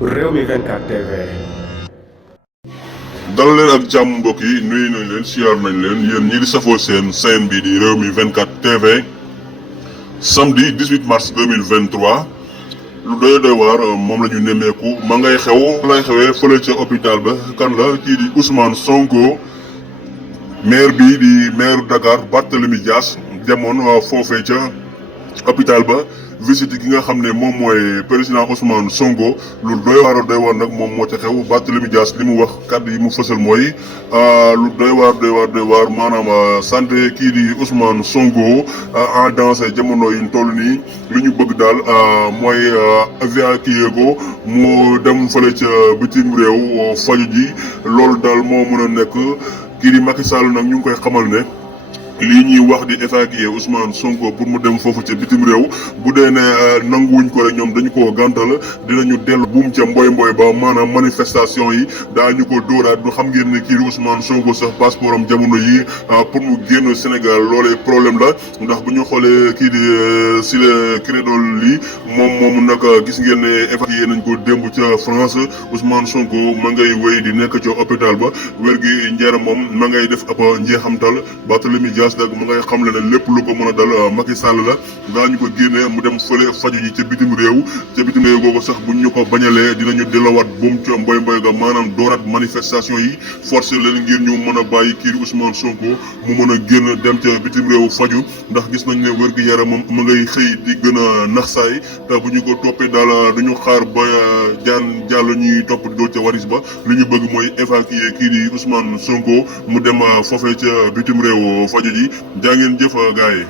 Rewmi 24 TV. dal leen ak jàmm mbokk yi nuyu nañ leen siyaar nañ leen yéen ñi di safoo seen chaîne bi di Rewmi 24 TV samedi 18 mars 2023 lu doy waar moom la ñu nemmeeku ma ngay xew lay xewee fële ca hôpital ba kan la kii di Ousmane Sonko maire bi di maire Dakar Barthélémy Dias demoon foofee ca hôpital ba visite gi nga xam ne moom mooy président Ousmane Sonko lu doy waar nag moom moo ca xew Barthélémy Dias li mu wax kàddu yi mu fësal mooy lu doy waar maanaam santé kii di Ousmane Sonko en danger jamono yi ñu toll nii li ñu bëgg daal mooy évacuer ko mu dem fële ca bitim réew faju ji loolu daal moo mën a nekk kii di Macky Sall nag ñu ngi koy xamal ne lii ñuy wax di évacuer Ousmane Sonko pour mu dem foofu ca bitim réew bu dee ne nanguwuñ ko rek ñoom dañu koo gàntal dinañu dellu buum ca mboy ba maanaam manifestation yi daañu ko dóoraat du xam ngeen ne kii di Ousmane Sonko sax passeport am jamono yi pour mu génn Sénégal loolee problème la ndax bu ñu xoolee kii di Ciré Clédor Ly moom nag gis ngeen ne évacué nañ ko démb ca France Ousmane Sonko ma ngay wéy di nekk ca hôpital ba wér gi njeeram moom ma ngay def ab njeexamtal Barthélémy Dias nag mu ngay xam le ne lépp lu ko mën a dal Macky Sall la daañu ko génne mu dem fële faju ji ca bitim réew googu sax buñ ñu ko bañalee dinañu delawaat buum ca mboy ga maanaam dooraat manifestation yi forcé leen ngir ñu mën a bàyyi kii di Ousmane Sonko mu mën a génn dem ca bitim réew faju ndax gis nañ ne wér gi yaramam ma ngay xëy di gën a naxsaay te bu ñu ko toppee daal duñu xaar ba jàll ñuy topp di dool ca waris ba li ñu bëgg mooy évacuer kii di Ousmane Sonko mu dem foofee ca bitim réew faju ji jaa ngeen jëf gaay yi